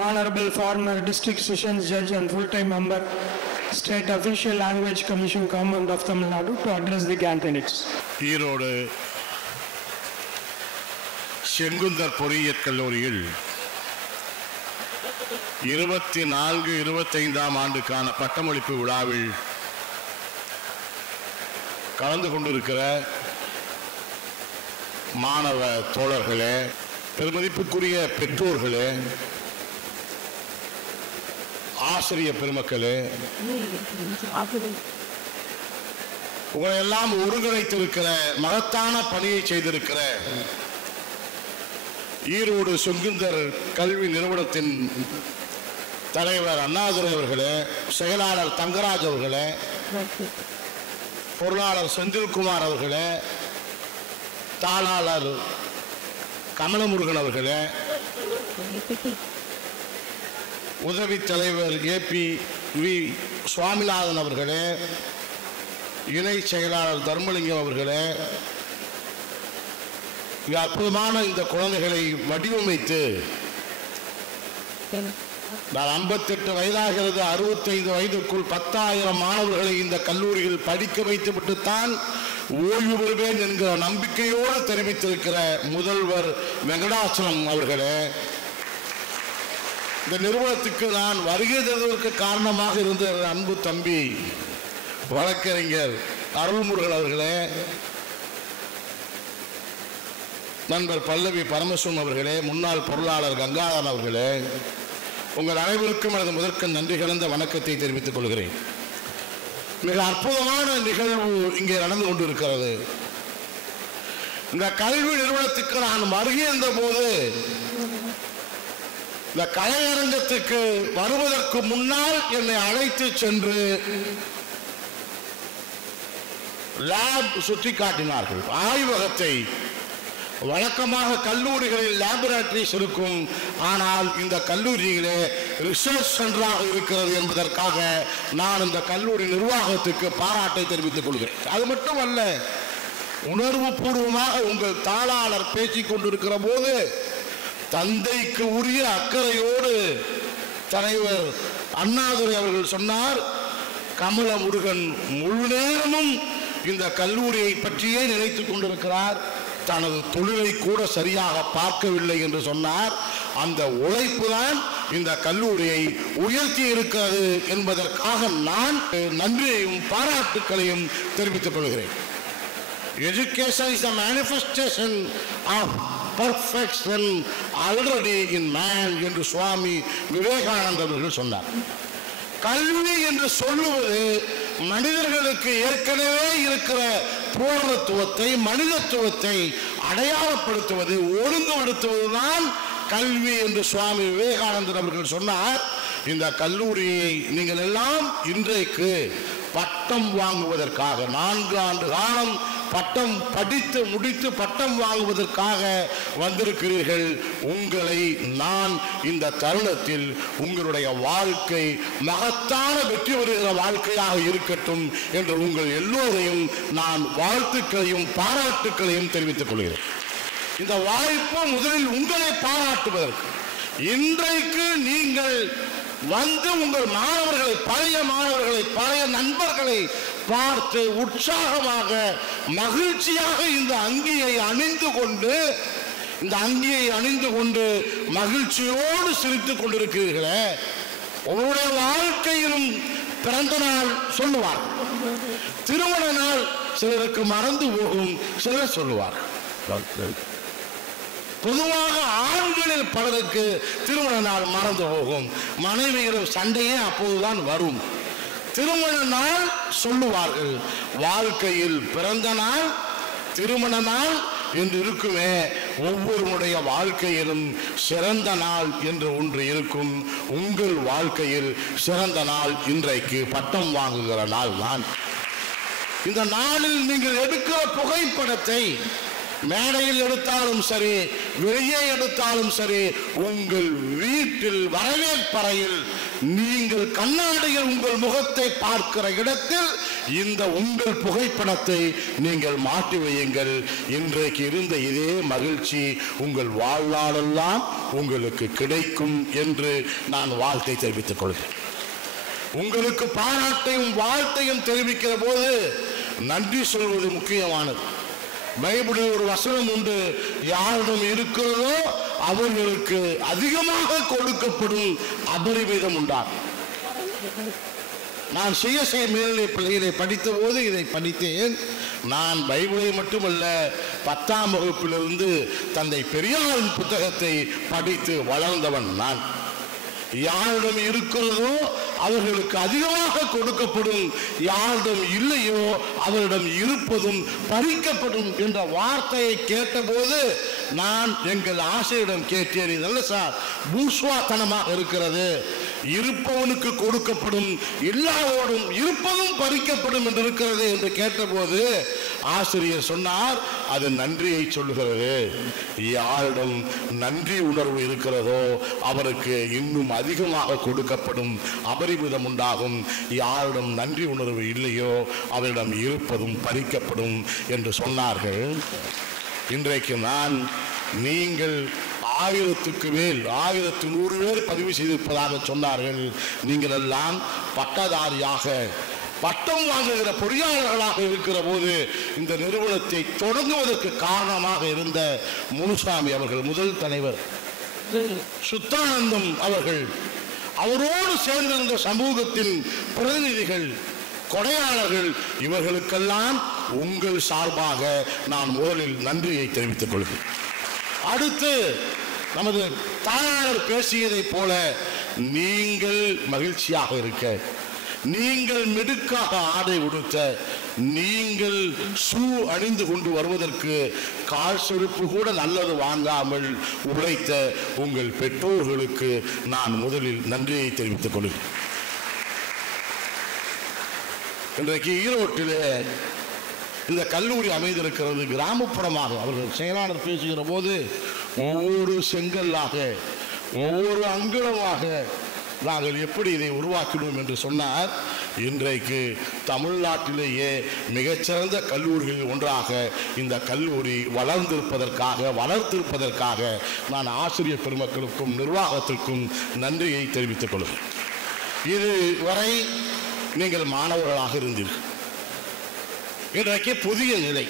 Honorable former District Sessions Judge and full-time member, State Official Language Commission, Government of Tamil Nadu, to address the candidates. Erode Sengunthar பொறியியற் கல்லூரியில் 24-25ஆம் ஆண்டுக்கான பட்டமளிப்பு விழாவில் கலந்து கொண்டிருக்கிற மாணவ தோழர்களே, பெருமதிப்புக்குரிய பெற்றோர்களே, ஆசிரியர் பெருமக்களே, உங்களை எல்லாம் ஒருங்கிணைத்திருக்கிற மகத்தான பணியை செய்திருக்கிற ஈரோடு செங்குந்தர் கல்வி நிறுவனத்தின் தலைவர் அண்ணாதுரை அவர்களே, செயலாளர் தங்கராஜ் அவர்களே, பொருளாளர் செந்தில்குமார் அவர்களே, தாளாளர் கமலமுருகன் அவர்களே, உதவி தலைவர் APV சுவாமிநாதன் அவர்களே, இணை செயலாளர் தர்மலிங்கம் அவர்களே, அற்புதமான இந்த குழந்தைகளை வடிவமைத்து நான் 58 வயதாகிறது, 65 வயதுக்குள் 10,000 மாணவர்களை இந்த கல்லூரியில் படிக்க வைத்து விட்டுத்தான் ஓய்வு பெறுவேன் என்கிற நம்பிக்கையோடு தெரிவித்திருக்கிற முதல்வர் வெங்கடாச்சலம் அவர்களே, இந்த நிறுவனத்துக்கு நான் வருகை தருவதற்கு காரணமாக இருந்த அன்பு தம்பி வழக்கறிஞர் அருள்முருகன் அவர்களே, நண்பர் பல்லவி பரமசிவம் அவர்களே, முன்னாள் பொருளாளர் கங்காதரன் அவர்களே, உங்கள் அனைவருக்கும் எனது முதற்க நன்றி கலந்த வணக்கத்தை தெரிவித்துக் கொள்கிறேன். மிக அற்புதமான நிகழ்வு இங்கே நடந்து கொண்டிருக்கிறது. இந்த கல்வி நிறுவனத்துக்கு நான் வருகை இருந்த போது இந்த கலையரங்கத்துக்கு வருவதற்கு முன்னால் என்னை அழைத்து சென்று லேப் சுற்றி காட்டினார்கள். ஆய்வகத்தை வழக்கமாக கல்லூரிகளில் லேபரேட்டரிஸ் இருக்கும், ஆனால் இந்த கல்லூரியிலே ரிசர்ச் சென்டராக இருக்கிறது என்பதற்காக நான் இந்த கல்லூரி நிர்வாகத்துக்கு பாராட்டை தெரிவித்துக் கொள்கிறேன். அது மட்டுமல்ல, உணர்வு பூர்வமாக உங்கள் தாளாளர் பேசிக் கொண்டிருக்கிற போது தந்தைக்கு உரிய அக்கறையோடு தலைவர் அண்ணாதுரை அவர்கள் சொன்னார், கமலமுருகன் முழு நேரமும் இந்த கல்லூரியை பற்றியே நினைத்துக் கொண்டிருக்கிறார், தனது தொழிலை கூட சரியாக பார்க்கவில்லை என்று சொன்னார். அந்த உழைப்பு தான் இந்த கல்லூரியை உயர்த்தி இருக்கிறது என்பதற்காக நான் நன்றியையும் பாராட்டுக்களையும் தெரிவித்துக் கொள்கிறேன். Education is a manifestation of perfection already in man என்று சுவாமி விவேகானந்தர் அவர்கள் சொன்னார். கல்வி என்று சொல்லுவது மனிதர்களுக்கு ஏற்கனவே இருக்கிற பூர்ணத்துவத்தை, மனிதத்துவத்தை அடையாளப்படுத்துவது, ஒழுங்குபடுத்துவதுதான் கல்வி என்று சுவாமி விவேகானந்தர் அவர்கள் சொன்னார். இந்த கல்லூரியை நீங்கள் எல்லாம் இன்றைக்கு பட்டம் வாங்குவதற்காக 4 ஆண்டு காலம் பட்டம் படித்து முடித்து பட்டம் வாங்குவதற்காக வந்திருக்கிறீர்கள். உங்களை நான் இந்த தருணத்தில் உங்களுடைய வாழ்க்கை மகத்தான வெற்றி பெறுகிற வாழ்க்கையாக இருக்கட்டும் என்று உங்கள் எல்லோரையும் நான் வாழ்த்துக்களையும் பாராட்டுக்களையும் தெரிவித்துக் கொள்கிறேன். இந்த வாய்ப்பு முதலில் உங்களை பாராட்டுவதற்கு. இன்றைக்கு நீங்கள் வந்து உங்கள் மாணவர்களை, பழைய மாணவர்களை, பழைய நண்பர்களை பார்த்து உற்சாகமாக மகிழ்ச்சியாக இந்த அங்கியை அணிந்து கொண்டு மகிழ்ச்சியோடு சிரித்துக் கொண்டிருக்கிறீர்களே, உங்களுடைய வாழ்க்கையிலும் பிறந்த நாள் சொல்லுவார், திருமண நாள் சிலருக்கு மறந்து போகும், சிலர் சொல்லுவார். பொதுவாக ஆண்களில் பலருக்கு திருமண நாள் மறந்து போகும், மனைவிகளும் சண்டையே அப்போதுதான் வரும். திருமண நாள் சொல்லுவார்கள். வாழ்க்கையில் பிறந்த நாள், திருமண நாள் என்று இருக்குமே, ஒவ்வொருடைய வாழ்க்கையிலும் சிறந்த நாள் என்று ஒன்று இருக்கும். உங்கள் வாழ்க்கையில் சிறந்த நாள் இன்றைக்கு பட்டம் வாங்குகிற நாள் தான். இந்த நாளில் நீங்கள் எடுக்கிற புகைப்படத்தை மேடையில் எடுத்தாலும் சரி, வெளியே எடுத்தாலும் சரி, உங்கள் வீட்டில் வரவேற்பறையில் நீங்கள் கண்ணாடியில் உங்கள் முகத்தை பார்க்கிற இடத்தில் இந்த உங்கள் புகைப்படத்தை நீங்கள் மாட்டி வையுங்கள். இன்றைக்கு இருந்த இதே மகிழ்ச்சி உங்கள் வாழ்நாளெல்லாம் உங்களுக்கு கிடைக்கும் என்று நான் வாழ்த்தை தெரிவித்துக் கொள்கிறேன். உங்களுக்கு பாராட்டையும் வாழ்த்தையும் தெரிவிக்கிற போது நன்றி சொல்வது முக்கியமானது. பைபிளில் ஒரு வசனம் உண்டு, யாரிடம் இருக்கிறதோ அவர்களுக்கு அதிகமாக கொடுக்கப்படும் அபரிமிதம் உண்டாகும். நான் சிஎஸ்ஐ மேல்நிலை பள்ளியிலே படித்த போது இதை படித்தேன். நான் பைபிளை மட்டுமல்ல 10ஆம் வகுப்பிலிருந்து தந்தை பெரியாரின் புத்தகத்தை படித்து வளர்ந்தவன் நான். யாரிடம் இருக்கிறதோ அவர்களுக்கு அதிகமாக கொடுக்கப்படும், யாரிடம் இல்லையோ அவரிடம் இருப்பதும் பறிக்கப்படும் என்ற வார்த்தையை கேட்டபோது நான் எங்கள் ஆசிரியரிடம் கேட்டேன், இதல்ல சார் பூஸ்வாத்தனமாக இருக்கிறது, இருப்பவனுக்கு கொடுக்கப்படும், இல்லாதவனும் இருப்பதும் பறிக்கப்படும் என்று இருக்கிறது என்று கேட்டபோது ஆசிரியர் சொன்னார், அது நன்றியை சொல்லுகிறது. யாரிடம் நன்றி உணர்வு இருக்கிறதோ அவருக்கு இன்னும் அதிகமாக கொடுக்கப்படும், அபரிமிதம் உண்டாகும். யாரிடம் நன்றி உணர்வு இல்லையோ அவரிடம் இருப்பதும் பறிக்கப்படும் என்று சொன்னார்கள். இன்றைக்கு நான் நீங்கள் 1000க்கு மேல் 1100 பேர் பதிவு செய்திருப்பதாக சொன்னார்கள். நீங்கள் எல்லாம் பட்டதாரியாக பட்டம் வாங்குகிற பொறியாளர்களாக இருக்கிற போது இந்த நிறுவனத்தை தொடங்குவதற்கு காரணமாக இருந்த முனுசாமி அவர்கள், முதல் தலைவர் சுத்தானந்தம் அவர்கள், அவரோடு சேர்ந்திருந்த சமூகத்தின் பிரதிநிதிகள், கொடையாளர்கள், இவர்களுக்கெல்லாம் உங்கள் சார்பாக நான் முதலில் நன்றியை தெரிவித்துக் கொள்கிறேன். அடுத்து நமது தாயாளர் பேசியதைப் போல நீங்கள் மகிழ்ச்சியாக இருக்க, நீங்கள் மிடுக்காக ஆடை உடுத்த, நீங்கள் ஷூ அணிந்து கொண்டு வருவதற்கு கால் செருப்பு கூட நல்லது வாங்காமல் உழைத்த உங்கள் பெற்றோர்களுக்கு நான் முதலில் நன்றியை தெரிவித்துக் கொள்கிறேன். இன்றைக்கு ஈரோட்டிலே இந்த கல்லூரி அமைந்திருக்கிறது கிராமப்புறமாக. அவர்கள் செயலாளர் பேசுகிற போது ஒவ்வொரு செங்கல்லாக ஒவ்வொரு அங்குலமாக நாங்கள் எப்படி இதை உருவாக்கினோம் என்று சொன்னார். இன்றைக்கு தமிழ்நாட்டிலேயே மிகச்சிறந்த கல்லூரிகளில் ஒன்றாக இந்த கல்லூரி வளர்த்திருப்பதற்காக நான் ஆசிரியர் பெருமக்களுக்கும் நிர்வாகத்திற்கும் நன்றியை தெரிவித்துக் கொள்கிறேன். இதுவரை நீங்கள் மாணவர்களாக இருந்தீர்கள். இன்றைக்கு புதிய நிலை,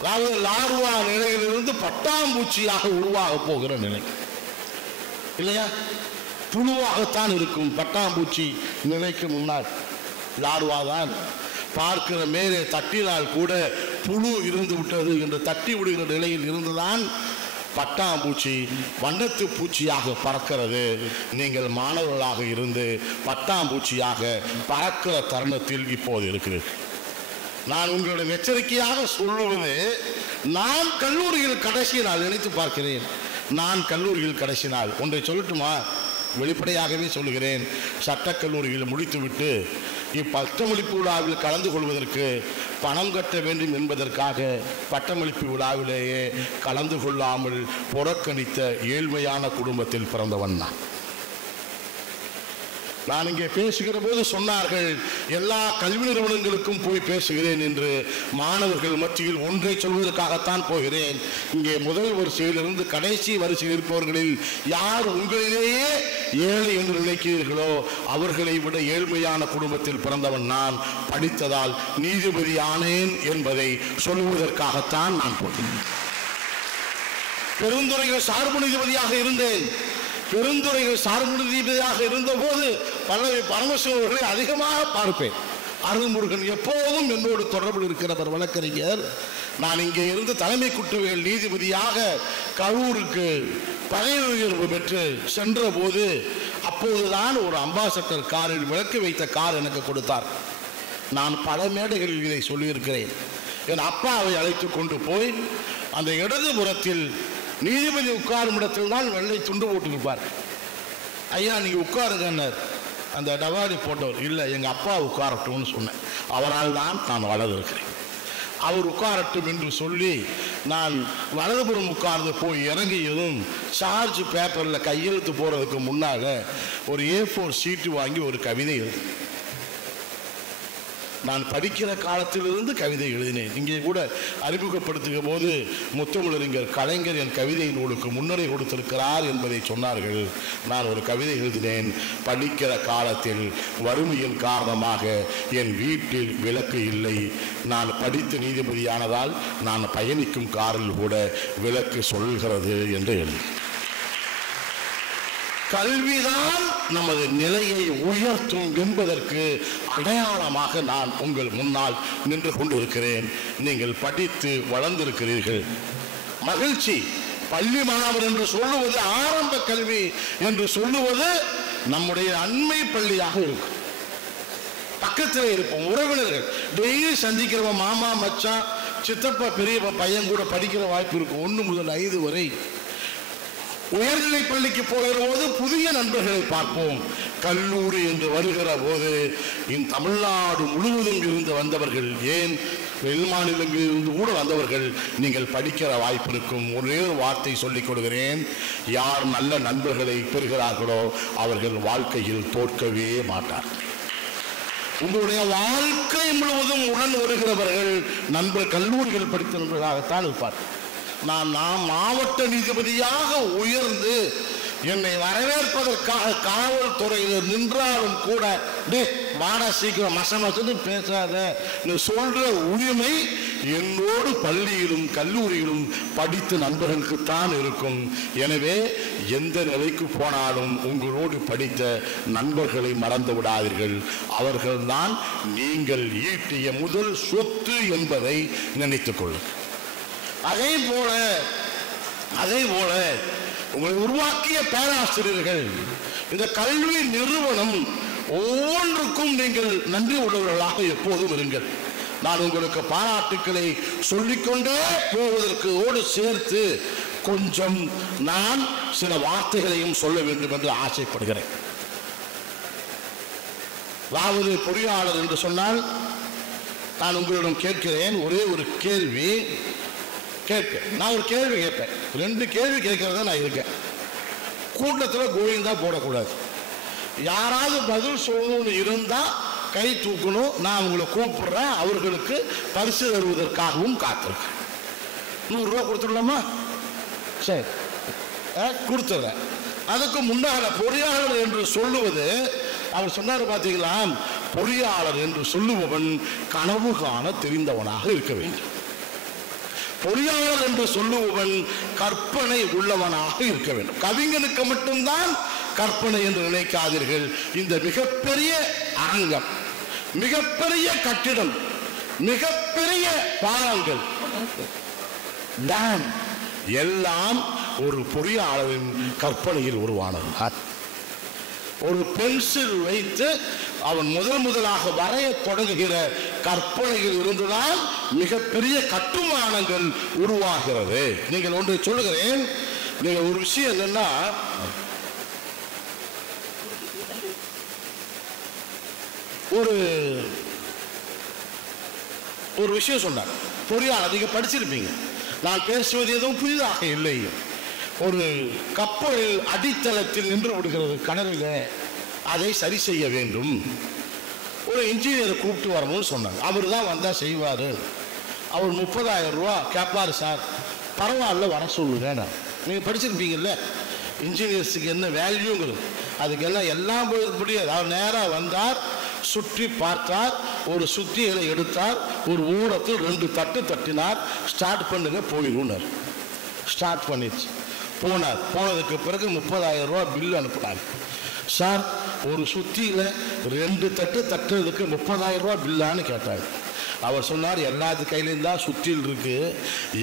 அதாவது லார்வா நிலையிலிருந்து பட்டாம்பூச்சியாக உருவாக போகிற நிலை இல்லையா? புழுவாகத்தான் இருக்கும் பட்டாம்பூச்சி நிலைக்கு முன்னால். லார்வா தான் பார்க்கிற மேலே தட்டினால் கூட புழு இருந்து விட்டது என்று தட்டி விடுகிற நிலையில் இருந்துதான் பட்டாம்பூச்சி வண்ணத்து பூச்சியாக பறக்கிறது. நீங்கள் மாணவர்களாக இருந்து பட்டாம்பூச்சியாக பறக்கிற தருணத்தில் இப்போது இருக்கிறீர்கள். நான் உங்களுடைய எச்சரிக்கையாக சொல்லுவது, நான் கல்லூரியில் கடைசி நாள் நினைத்து பார்க்கிறேன். நான் கல்லூரியில் கடைசி நாள் ஒன்றை சொல்லட்டுமா? வெளிப்படையாகவே சொல்லுகிறேன். சட்டக்கல்லூரியில் முடித்துவிட்டு இப்பட்டமளிப்பு விழாவில் கலந்து கொள்வதற்கு பணம் கட்ட வேண்டும் என்பதற்காக பட்டமளிப்பு விழாவிலேயே கலந்து கொள்ளாமல் புறக்கணித்த ஏழ்மையான குடும்பத்தில் பிறந்தவன் நான் இங்கே பேசுகிற போது சொன்னார்கள், எல்லா கல்வி நிறுவனங்களுக்கும் போய் பேசுகிறேன் என்று. மாணவர்கள் மத்தியில் ஒன்றை சொல்வதற்காகத்தான் போகிறேன். இங்கே முதல் வரிசையிலிருந்து கடைசி வரிசையில் இருப்பவர்களில் யார் உங்களிலேயே ஏழை என்று நினைக்கிறீர்களோ அவர்களை விட ஏழ்மையான குடும்பத்தில் பிறந்தவன் நான். படித்ததால் நீதிபதி ஆனேன் என்பதை சொல்வதற்காகத்தான் நான் போகிறேன். பெருந்துறையில் சார்பு நீதிபதியாக இருந்தேன். பெருந்துறையில் சார்பு நீதிபதியாக இருந்தபோது பரமசிவர்களை அதிகமாக பார்ப்பேன். அருள்முருகன் எப்போதும் என்னோடு தொடர்பில் இருக்கிறவர் வழக்கறிஞர். நான் இங்கே இருந்து தலைமை குற்றவியல் நீதிபதியாக கரூருக்கு பதவி உயர்வு பெற்று சென்ற போது அப்போதுதான் ஒரு அம்பாசடர் காரில் விளக்கு வைத்த கார் எனக்கு கொடுத்தார். நான் பல மேடைகளில் இதை சொல்லியிருக்கிறேன். என் அப்பாவை அழைத்து கொண்டு போய் அந்த இடதுபுறத்தில் நீதிபதி உட்காரும் இடத்தில் தான் வெள்ளை துண்டு போட்டுருப்பார். ஐயா நீங்கள் உட்காருங்கன்னார். அந்த டவாரி போட்டவர், இல்லை எங்கள் அப்பா உட்காரட்டும்னு சொன்னேன். அவரால் தான் நான் வளர்ந்திருக்கிறேன். அவர் உட்காரட்டும் என்று சொல்லி நான் வலதுபுறம் உட்கார்ந்து போய் இறங்கியதும் சார்ஜ் பேப்பரில் கையெழுத்து போகிறதுக்கு முன்னால் ஒரு A4 சீட்டு வாங்கி ஒரு கவிதை எழுது. நான் படிக்கிற காலத்திலிருந்து கவிதை எழுதினேன். இங்கே கூட அறிமுகப்படுத்துகிற போது முத்தமிழறிஞர் கலைஞர் என் கவிதை நூலுக்கு முன்னுரை கொடுத்திருக்கிறார் என்பதை சொன்னார்கள். நான் ஒரு கவிதை எழுதினேன். படிக்கிற காலத்தில் வறுமையின் காரணமாக என் வீட்டில் விளக்கு இல்லை. நான் படித்த நீதிபதியானதால் நான் பயணிக்கும் காரில் கூட விளக்கு சொல்கிறது என்று எழுதி. கல்விதான் நமது நிலையை உயர்த்தும் என்பதற்கு அடையாளமாக நான் உங்கள் முன்னால் நின்று கொண்டிருக்கிறேன். நீங்கள் படித்து வளர்ந்திருக்கிறீர்கள், மகிழ்ச்சி. பள்ளி மாணவர் என்று சொல்லுவது, ஆரம்ப கல்வி என்று சொல்லுவது நம்முடைய அண்மை பள்ளியாக இருக்கும். பக்கத்தில் இருப்போம், உறவினர்கள் டெய்லி சந்திக்கிறவங்க, மாமா மச்சான் சித்தப்பா பெரியப்பா பையன் கூட படிக்கிற வாய்ப்பு இருக்கும். 1 முதல் 5 வரை. உயர்நிலை பள்ளிக்கு போகிற போது புதிய நண்பர்களை பார்ப்போம். கல்லூரி என்று வருகிற போது இந்த தமிழ்நாடு முழுவதும் இருந்து வந்தவர்கள், ஏன் வெளி மாநிலங்களில் இருந்து கூட வந்தவர்கள் நீங்கள் படிக்கிற வாய்ப்பு இருக்கும். ஒரே ஒரு வார்த்தை சொல்லிக் கொடுக்கிறேன், யார் நல்ல நண்பர்களை பெறுகிறார்களோ அவர்கள் வாழ்க்கையில் தோற்கவே மாட்டார். உங்களுடைய வாழ்க்கை முழுவதும் உடன் வருகிறவர்கள் நண்பர் கல்லூரிகள் படித்த நண்பர்களாகத்தான் இருப்பார். நான் மாவட்ட நீதிபதியாக உயர்ந்து என்னை வரவேற்பதற்காக காவல்துறையில் நின்றாலும் கூட, வாடா சீக்கிரம் மசமசன்னு பேசாத சொல்ற உரிமை என்னோடு பள்ளியிலும் கல்லூரியிலும் படித்த நண்பர்களுக்குத்தான் இருக்கும். எனவே எந்த நிலைக்கு போனாலும் உங்களோடு படித்த நண்பர்களை மறந்து விடாதீர்கள். அவர்கள்தான் நீங்கள் ஈட்டிய முதல் சொத்து என்பதை நினைத்துக் கொள்ளுங்கள். அதே போல உங்களை உருவாக்கிய பேராசிரியர்கள், இந்த கல்வி நிறுவனம் ஒவ்வொன்றுக்கும் நீங்கள் நன்றி உள்ளவர்களாக எப்போதும் இருங்கள். நான் உங்களுக்கு பாராட்டுக்களை சொல்லிக்கொண்டே போவதற்கு ஓடு சேர்த்து கொஞ்சம் நான் சில வார்த்தைகளையும் சொல்ல வேண்டும் என்று ஆசைப்படுகிறேன். அதாவது பொறியாளர் என்று சொன்னால் நான் உங்களிடம் கேட்கிறேன், ஒரே ஒரு கேள்வி நான் ஒரு கேள்வி கேட்பேன். 2 கேள்வி கேட்கறதா நான் இருக்கேன். கூட்டத்தில் கோவிந்தா போடக்கூடாது. யாராவது பதில் சொல்லணும்னு இருந்தா கை தூக்கணும். நான் உங்களை கூப்பிடுறேன். அவர்களுக்கு பரிசு தருவதற்காகவும் காத்திருக்கேன். 100 ரூபா கொடுத்துடலாமா? சரி, கொடுத்துட்றேன். அதுக்கு முன்னால் பொறியாளர் என்று சொல்லுவது, அவர் சொன்னார் பார்த்தீங்களா, பொறியாளர் என்று சொல்லுபவன் கனவு காண தெரிந்தவனாக இருக்க வேண்டும். பொறியாளர் என்று சொல்லுபவன் கற்பனை உள்ளவனாக இருக்க வேண்டும். கவிஞனுக்கு மட்டும்தான் கற்பனை என்று நினைக்காதீர்கள். இந்த மிகப்பெரிய அரங்கம், மிகப்பெரிய கட்டிடம், மிகப்பெரிய பாலங்கள், டேம் எல்லாம் ஒரு பொறியாளரின் கற்பனையில் உருவானது. ஒரு பென்சில் வைத்து அவன் முதலாக வரைய தொடங்குகிற கற்பனையில் இருந்துதான் மிகப்பெரிய கட்டுமானங்கள் உருவாகிறது. நீங்கள் ஒன்று சொல்லுகிறேன், நீங்கள் ஒரு விஷயம் என்னன்னா, ஒரு விஷயம் சொன்னார். பொறியாளர் நீங்க படிச்சிருப்பீங்க, நான் பேசுவது எதுவும் புதிதாக இல்லை. ஒரு கப்பலில் அடித்தளத்தில் நின்று விடுகிறது கடலில், அதை சரி செய்ய வேண்டும். ஒரு இன்ஜினியரை கூப்பிட்டு வரணும்னு சொன்னாங்க. அவர் தான் வந்தால் செய்வார். அவர் 30,000 ரூபா கேட்பார். சார் பரவாயில்ல, வர சொல்லுங்க. நீங்கள் படிச்சிருப்பீங்கல்ல, இன்ஜினியர்ஸுக்கு என்ன வேல்யூங்கிறது, அதுக்கெல்லாம் எல்லாம் முடியாது. அவர் நேராக வந்தார், சுற்றி பார்த்தார், ஒரு சுத்திகளை எடுத்தார், ஒரு ஊரத்தில் 2 தட்டு தட்டினார், ஸ்டார்ட் பண்ணுங்க போயிடுனார். ஸ்டார்ட் பண்ணிடுச்சு, போனார். போனதுக்கு பிறகு 30,000 ரூபா பில் அனுப்பினார். சார் ஒரு சுத்தியில் 2 தட்டு தட்டுறதுக்கு 30,000 ரூபா பில்லான்னு கேட்டார். அவர் சொன்னார், எல்லாத்து கையிலையும் தான் சுற்றில் இருக்கு,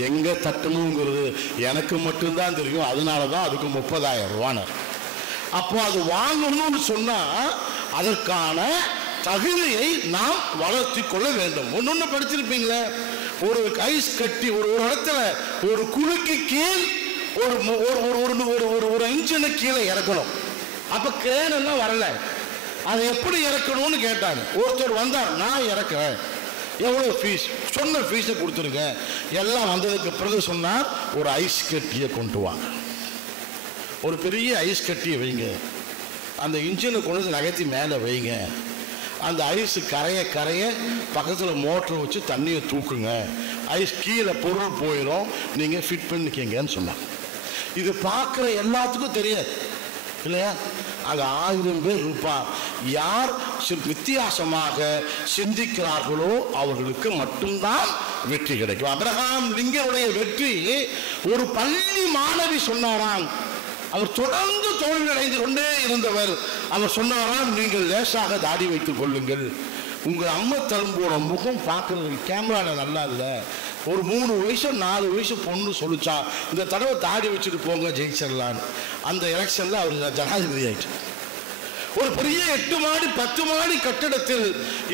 எங்கே தட்டணுங்கிறது எனக்கு மட்டும்தான் தெரியும், அதனால தான் அதுக்கு 30,000 ரூபானார். அப்போ அது வாங்கணும்னு சொன்னால் அதற்கான தகுதியை நாம் வளர்த்தி கொள்ள வேண்டும். ஒன்று படிச்சிருப்பீங்களே, ஒரு ஐஸ் கட்டி ஒரு இடத்துல ஒரு குழுக்கு கீழ் ஒரு இன்ஜினை கீழே இறக்கணும். அப்போ கிரேன் எல்லாம் வரல, அதை எப்படி இறக்கணும்னு கேட்டாங்க. ஒருத்தர் வந்தார், நான் இறக்குறேன், எவ்வளோ ஃபீஸ், சொன்ன ஃபீஸை கொடுத்துருங்க. எல்லாம் வந்ததுக்கு பிறகு சொன்னார், ஒரு ஐஸ் கட்டியை கொண்டு வாங்க, ஒரு பெரிய ஐஸ் கட்டியை வைங்க, அந்த இன்ஜினை கொண்டு நகர்த்தி மேலே வைங்க, அந்த ஐஸ் கரைய கரைய பக்கத்தில் மோட்டரை வச்சு தண்ணியை தூக்குங்க, ஐஸ் கீழே பொருள் போயிடும், நீங்கள் ஃபிட் பண்ணிக்கங்கன்னு சொன்னாங்க. இது பார்க்குற எல்லாத்துக்கும் தெரியாது இல்லையா? அது 1000 பேர் இருப்பார். யார் வித்தியாசமாக சிந்திக்கிறார்களோ அவர்களுக்கு மட்டும்தான் வெற்றி கிடைக்கும். அப்ரஹாம் லிங்கனுடைய வெற்றி ஒரு பள்ளி மாணவி சொன்னாராம். அவர் தொடர்ந்து தோல்வி அடைந்து கொண்டே இருந்தவர். அவர் சொன்னாராம், நீங்கள் லேசாக தாடி வைத்துக் கொள்ளுங்கள், உங்கள் அம்மா தரும்போட முகம் பார்க்கறதுக்கு கேமராவில் நல்லா இல்லை. ஒரு 3 வயசு 4 வயசு பொண்ணு சொல்லிச்சா, இந்த தடவை தாடி வச்சுட்டு போங்க ஜெயிச்சிடலான்னு. அந்த எலெக்ஷனில் அவர் ஜனாதிபதி ஆயிட்டு. ஒரு பெரிய 8 மாடி 10 மாடி கட்டிடத்தில்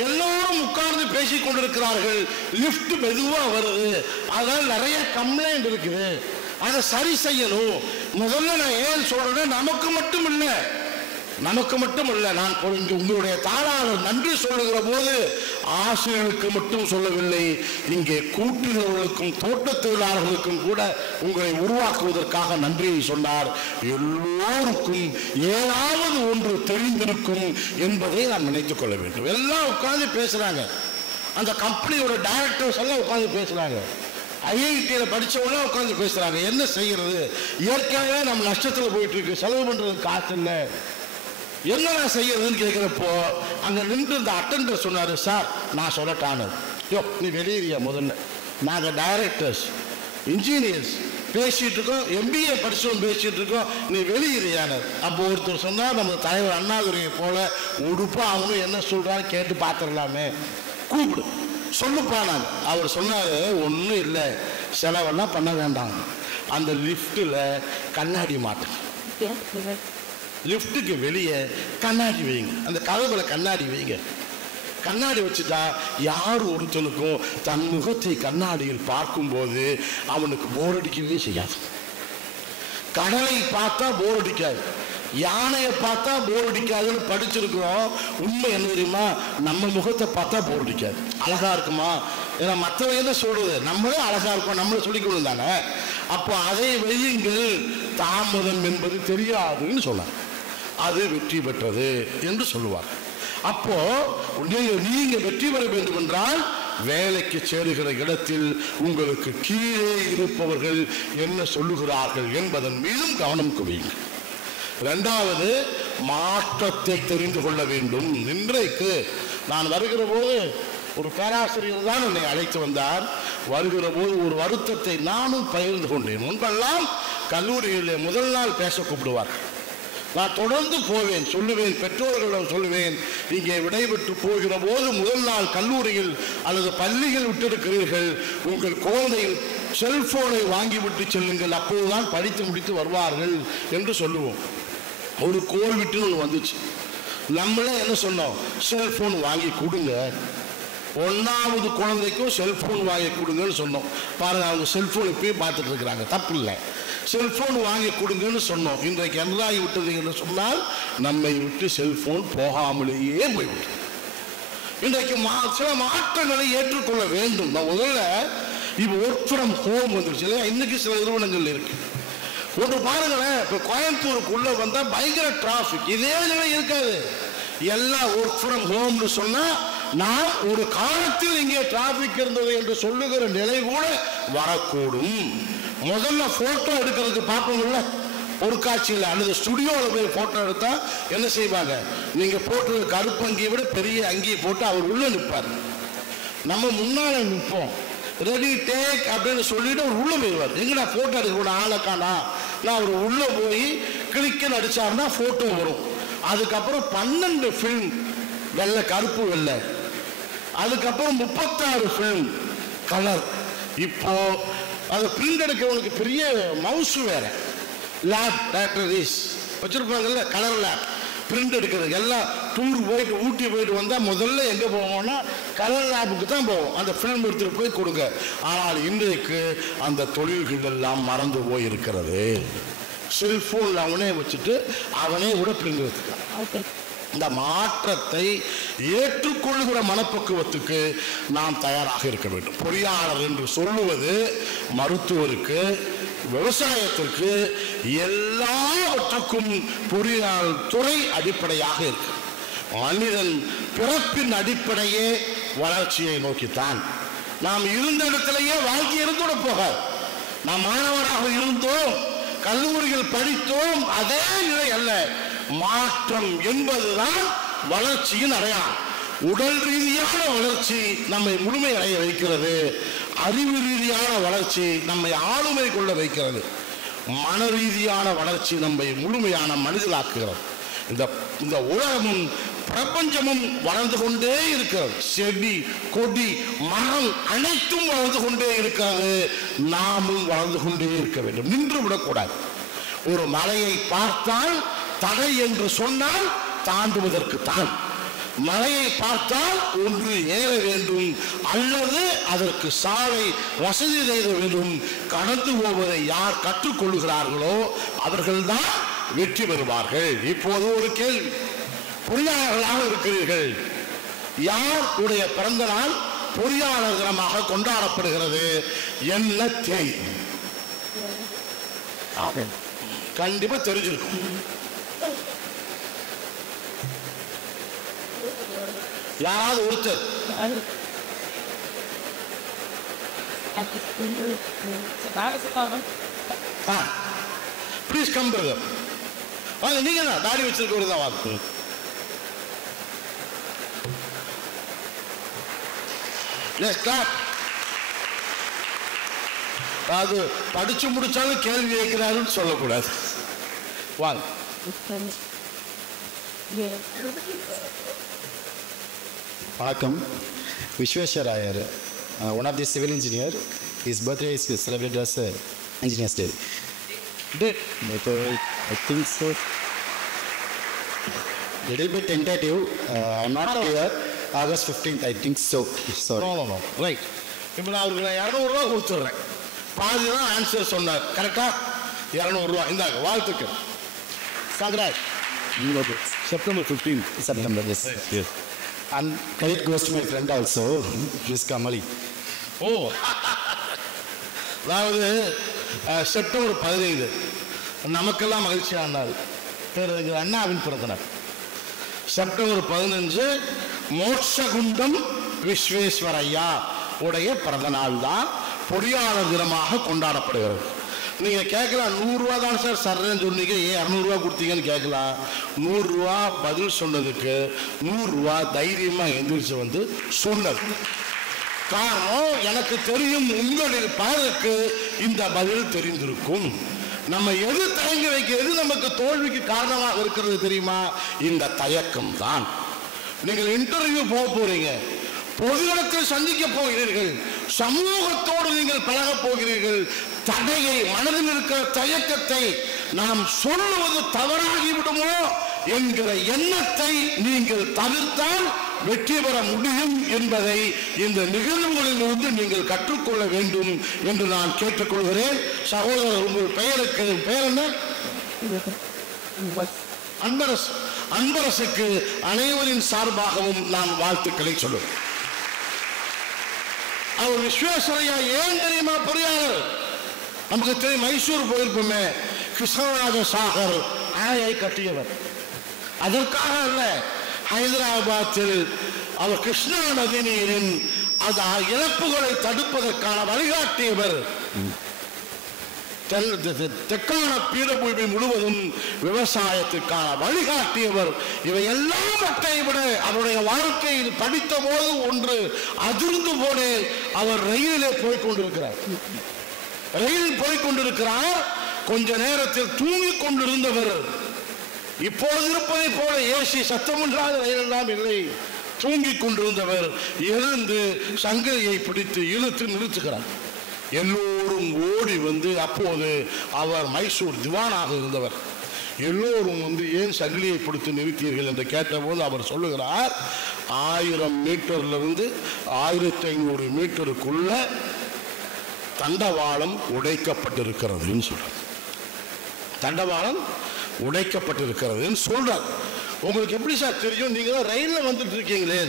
எல்லோரும் உட்கார்ந்து பேசிக் கொண்டிருக்கிறார்கள். லிப்ட் மெதுவாக வருது, அதனால் நிறைய கம்ப்ளைண்ட் இருக்குது, அதை சரி செய்யணும். முதல்ல நான் ஏன் சொல்றேன், நமக்கு மட்டும் இல்லை, நான் உங்களுடைய தாளாளர் நன்றி சொல்லுகிற போது ஆசிரியர்களுக்கு மட்டும் சொல்லவில்லை, இங்கே கூட்டுகிறவர்களுக்கும் தோட்ட தொழிலாளர்களுக்கும் கூட உங்களை உருவாக்குவதற்காக நன்றியை சொன்னார். எல்லோருக்கும் ஏதாவது ஒன்று தெரிந்திருக்கும் என்பதை நான் நினைத்துக் கொள்ள வேண்டும். எல்லாம் உட்கார்ந்து பேசுறாங்க, அந்த கம்பெனியோட டைரக்டர்ஸ் எல்லாம் உட்கார்ந்து பேசுறாங்க, ஐஐடியில் படித்தவங்க உட்காந்து பேசுகிறாங்க. என்ன செய்கிறது, ஏற்கனவே நம்ம நஷ்டத்தில் போயிட்டு இருக்கு, செலவு பண்ணுறதுக்கு காசு இல்லை, என்ன செய்யறதுன்னு கேட்குறப்போ அங்கே நின்று இந்த அட்டெண்டர் சொன்னார், சார் நான் சொல்லட்டானு, யோ நீ வெளியேறியா, முதல்ல நாங்கள் டைரக்டர்ஸ் இன்ஜினியர்ஸ் பேசிகிட்டு இருக்கோம், எம்பிஏ படித்தவங்க பேசிகிட்டு இருக்கோம், நீ வெளியேறியானு. அப்போ ஒருத்தர் சொன்னால், நம்ம தலைவர் அண்ணாதுரையை போல உடுப்பா அவனும் என்ன சொல்கிறான்னு கேட்டு பார்த்துடலாமே, கூப்பிடு சொல்லுப்பானாங்க. அவர் சொன்னார், ஒன்றும் இல்லை, செலவெல்லாம் பண்ண வேண்டாம், அந்த லிஃப்ட்டில் கண்ணாடி மாட்டுங்க, லிஃப்ட்டுக்கு வெளியே கண்ணாடி வைங்க, அந்த கதவுல கண்ணாடி வைங்க. கண்ணாடி வச்சுட்டா யார் ஒருத்தனுக்கும் தன் முகத்தை கண்ணாடியில் பார்க்கும்போது அவனுக்கு போர் அடிக்கவே செய்யாது. கடலை பார்த்தா போர் அடிக்காது, யானையை பார்த்தா போர் அடிக்காதுன்னு படிச்சிருக்கிறோம். உண்மை என்ன தெரியுமா, நம்ம முகத்தை பார்த்தா போர் அடிக்காது, அழகா இருக்குமா, ஏன்னா மற்றவங்க என்ன சொல்றது, நம்மளே அழகா இருக்கும், நம்மளை சொல்லிக்கொண்டு தானே. அப்போ அதை வையுங்கள், தாமதம் என்பது தெரியாதுன்னு சொன்னாங்க, அது வெற்றி பெற்றது என்று சொல்லுவார். அப்போ நீங்க வெற்றி பெற வேண்டும் என்றால் வேலைக்கு சேருகிற இடத்தில் உங்களுக்கு கீழே இருப்பவர்கள் என்ன சொல்லுகிறார்கள் என்பதன் மீதும் கவனம் குவியுங்கள். இரண்டாவது, மாற்றத்தை தெரிந்து கொள்ள வேண்டும். இன்றைக்கு நான் வருகிற போது ஒரு பேராசிரியர் தான் என்னை அழைத்து வந்தார். வருகிற போது ஒரு வருத்தத்தை நானும் பகிர்ந்து கொண்டேன். முன்பெல்லாம் கல்லூரிகளில் முதல் நாள் பேச கூப்பிடுவார், நான் தொடர்ந்து போவேன், சொல்லுவேன், பெற்றோர்களிடம் சொல்லுவேன், இங்கே விடைபெற்று போகிற போது முதல் நாள் கல்லூரியில் அல்லது பள்ளிகள் விட்டிருக்கிறீர்கள், உங்கள் குழந்தைகள் செல்போனை வாங்கிவிட்டு செல்லுங்கள், அப்போதுதான் படித்து முடித்து வருவார்கள் என்று சொல்லுவோம். ஒரு கோல் விட்டு ஒன்று வந்துச்சு, நம்மளே என்ன சொன்னோம், செல்போன் வாங்கி கொடுங்க, 1வது குழந்தைக்கும் செல்போன் வாங்கி கொடுங்கன்னு சொன்னோம். பாருங்க, அவங்க செல்போன் இப்பயும் பார்த்துட்டு இருக்கிறாங்க, தப்பு இல்லை, செல்போன் வாங்கி கொடுங்கன்னு சொன்னோம். இன்றைக்கு என்னாகி விட்டது என்று சொன்னால், நம்மை விட்டு செல்போன் போகாமலேயே போய்விட்டு இன்றைக்கு சில மாற்றங்களை ஏற்றுக்கொள்ள வேண்டும். நான் முதல்ல இப்போ ஒர்க் ஃப்ரம் ஹோம் வந்துருச்சு இல்லையா, இன்னைக்கு சில நிறுவனங்கள் இருக்கு. ஒன்று பாருங்களேன், இப்போ கோயம்புத்தூருக்குள்ள வந்தால் பயங்கர டிராஃபிக், இதே நிலை இருக்காது. எல்லாம் ஒர்க் ஃப்ரம் ஹோம்னு சொன்னால், நான் ஒரு காலத்தில் இங்கே டிராஃபிக் இருந்தது என்று சொல்லுகிற நிலை கூட வரக்கூடும். முதல்ல போட்டோ எடுக்கிறதுக்கு பார்ப்போம்ல, ஒரு காட்சியில் அல்லது ஸ்டுடியோவில் போய் போட்டோ எடுத்தா என்ன செய்வாங்க, நீங்க போட்டு கருப்பங்கியை விட பெரிய அங்கியை போட்டு அவர் உள்ள நிற்பார், நம்ம முன்னால நிற்போம், ரெடி டேக் அப்படின்னு சொல்லிட்டு அவர் உள்ள போயிடுவார். எங்கடா போட்டோ எடுக்க கூட ஆளக்கானா, நான் அவர் உள்ள போய் கிளிக்கன்னு அடிச்சாருன்னா போட்டோ வரும். அதுக்கப்புறம் 12 ஃபில்ம் வெள்ளை, கருப்பு வெள்ளை, அதுக்கப்புறம் 36 ஃபில்ம் கலர். இப்போ அதை பிரிண்ட் எடுக்கிறவனுக்கு பெரிய மவுஸ் வேற, லேப் லேப்டரிஸ் வச்சிருப்பாங்கல்ல, கலர் லேப் பிரிண்ட் எடுக்கிறது. எல்லாம் டூர் போயிட்டு ஊட்டி போயிட்டு வந்தால் முதல்ல எங்கே போவோம்னா கலர் லேபுக்கு தான் போவோம், அந்த ஃபில்ம் எடுத்துகிட்டு போய் கொடுங்க. ஆனால் இன்றைக்கு அந்த தொழில்கள் எல்லாம் மறந்து போயிருக்கிறது. செல்ஃபோன் அவனே வச்சுட்டு அவனே கூட பிரிண்ட் எடுத்துக்கலாம். இந்த மாற்றத்தை ஏற்றுக்கொள்ளுகிற மனப்பக்குவத்துக்கு நாம் தயாராக இருக்க வேண்டும். பொறியாளர் என்று சொல்லுவது மருத்துவருக்கு, விவசாயத்திற்கு, எல்லாவற்றுக்கும் பொறியாளர் துறை அடிப்படையாக இருக்கு. மனிதன் பிறப்பின் அடிப்படையே வளர்ச்சியை நோக்கித்தான். நாம் இருந்த இடத்திலேயே வாழ்க்கை இருந்துட போகாது. நாம் மாணவராக இருந்தோம், கல்லூரிகள் படித்தோம், அதே நிலை அல்ல. மாற்றம் என்பதுதான் வளர்ச்சியின் அடையாளம். உடல் ரீதியான வளர்ச்சி நம்மை முழுமை அடைய வைக்கிறது. அறிவு ரீதியான வளர்ச்சி நம்மை ஆளுமை கொள்ள வைக்கிறது. மன ரீதியான வளர்ச்சி நம்மை முழுமையான மனிதனாக்குகிறது. இந்த உலகமும் பிரபஞ்சமும் வளர்ந்து கொண்டே இருக்கிறது. செடி கொடி மரம் அனைத்தும் வளர்ந்து கொண்டே இருக்கிறது. நாமும் வளர்ந்து கொண்டே இருக்க வேண்டும், நின்று விடக்கூடாது. ஒரு மலையை பார்த்தால் தடை என்று சொன்னால் தாண்டுவதற்கு தான். மலையை பார்த்தால் ஒன்று ஏற வேண்டும் அல்லது அதற்கு சாலை வசதி செய்த வேண்டும். கடந்து போவதை யார் கற்றுக்கொள்கிறார்களோ அவர்கள்தான் வெற்றி பெறுவார்கள். இப்போது ஒரு கேள்வி, பொறியாளர்களாக இருக்கிறீர்கள், யார் உடைய பிறந்த நாள் பொறியாளர் தினமாக கொண்டாடப்படுகிறது? என்ன தேதி? கண்டிப்பா தெரிஞ்சிருக்கும். யாராவது ஒருத்தர் ப்ளீஸ் கம் பிரதர். வாங்க, நீங்க தான் தாடி வச்சிருக்கவர் தான் வாங்க. அது படிச்சு முடிச்சாலும் கேள்வி கேட்கிறாருன்னு சொல்லக்கூடாது. வாங்க. வணக்கம். Visweswar Iyer, one of the civil engineer. His birthday is celebrated as Engineers Day. But I think so. Little bit tentative. I'm not clear. August 15th, I think so. Sorry. No. Right. இப்போ நான் அவருக்கு 200 ரூபா கொடுத்துட்றேன். பாதி தான் ஆன்சர் சொன்னார். கரெக்டா? 200 ரூபா இந்தாங்க, வாழ்த்துக்கள். சாகராஜ், September 15th. September, yes. Yes. And credit goes to my friend also, Miss Kamali. ஓ, அதாவது செப்டம்பர் 15 நமக்கெல்லாம் மகிழ்ச்சியான நாள். பேரறிஞர் அண்ணாவின் பிறந்த நாள். செப்டம்பர் 15 மோட்சகுண்டம் விஸ்வேஸ்வரையா உடைய பிறந்த நாள் தான் பொறியாளர் தினமாக கொண்டாடப்படுகிறது. நீங்கள் கேட்கலாம், 100 ரூபா தான் சார் சர்றேன்னு சொன்னீங்க, ஏன் 200 ரூபா கொடுத்தீங்கன்னு கேட்கலாம். 100 ரூபா பதில் சொன்னதுக்கு 100 ரூபா தைரியமாக எந்திரிச்சு வந்து சொன்னது. காரணம், எனக்கு தெரியும் உங்களில் பலருக்கு இந்த பதில் தெரிந்திருக்கும். நம்ம எது தயங்கி வைக்கிறது நமக்கு தோல்விக்கு காரணமாக இருக்கிறது தெரியுமா? இந்த தயக்கம் தான். நீங்கள் இன்டர்வியூ போக போறீங்க, பொதுநலத்தில் சந்திக்க போகிறீர்கள், சமூகத்தோடு நீங்கள் பழக போகிறீர்கள். தடையை, மனதில் இருக்கிற தயக்கத்தை நாம் சொல்லுவது தவறாகிவிடுமோ என்கிற எண்ணத்தை நீங்கள் தவிர்த்தால் வெற்றி பெற முடியும் என்பதை இந்த நிகழ்வுகளிலிருந்து நீங்கள் கற்றுக்கொள்ள வேண்டும் என்று நான் கேட்டுக்கொள்கிறேன். சகோதரர், உங்கள் பெயருக்கு பெயர் என்ன? அன்பரசு. அன்பரசுக்கு அனைவரின் சார்பாகவும் நான் வாழ்த்துக்களை சொல்லுவேன். அவர் விஸ்வேஸ்வரையா ஏன் தெரியுமா பொறியாளர்? நமக்கு தெரியும், மைசூர் போயிருப்போமே, கிருஷ்ணராஜ சாகர் அணையை கட்டியவர். அதற்காக அல்ல, ஹைதராபாத்தில் அவர் கிருஷ்ணா நதி நீரின் அந்த இழப்புகளை தடுப்பதற்கான வழிகாட்டியவர். தெற்கான பீடபூமி முழுவதும் விவசாயத்திற்கான வழிகாட்டியவர். இவை எல்லாவற்றை விட அவருடைய வாழ்க்கையில் படித்த போது ஒன்று அதிர்ந்து போனே, அவர் ரயிலிலே போய்கொண்டிருக்கிறார். ரயில் போய்கொண்டிருக்கிறார். கொஞ்ச நேரத்தில் தூங்கிக் கொண்டிருந்தவர், இப்போது இருப்பதை போல ஏசி சத்தமில்லாத ரயில் எல்லாம் இல்லை, தூங்கிக் கொண்டிருந்தவர் எழுந்து சங்கிலியை பிடித்து இழுத்து நிறுத்துகிறார். எல்லோரும் ஓடி வந்து, அப்போது அவர் மைசூர் திவானாக இருந்தவர், எல்லோரும் வந்து ஏன் சங்கிலியை பிடித்து நிறுத்தீர்கள் என்று கேட்டபோது அவர் சொல்லுகிறார், 1000 மீட்டர்லிருந்து 1500 மீட்டருக்குள்ள தண்டவாளம் உடைக்கப்பட்டிருக்கிறதுன்னு சொல்றார். தண்டவாளம் உடைக்கப்பட்டிருக்கிறதுன்னு சொல்றார். உங்களுக்கு எப்படி சார் தெரியும்? நீங்க தான் ரயிலில் வந்துட்டு இருக்கீங்களே.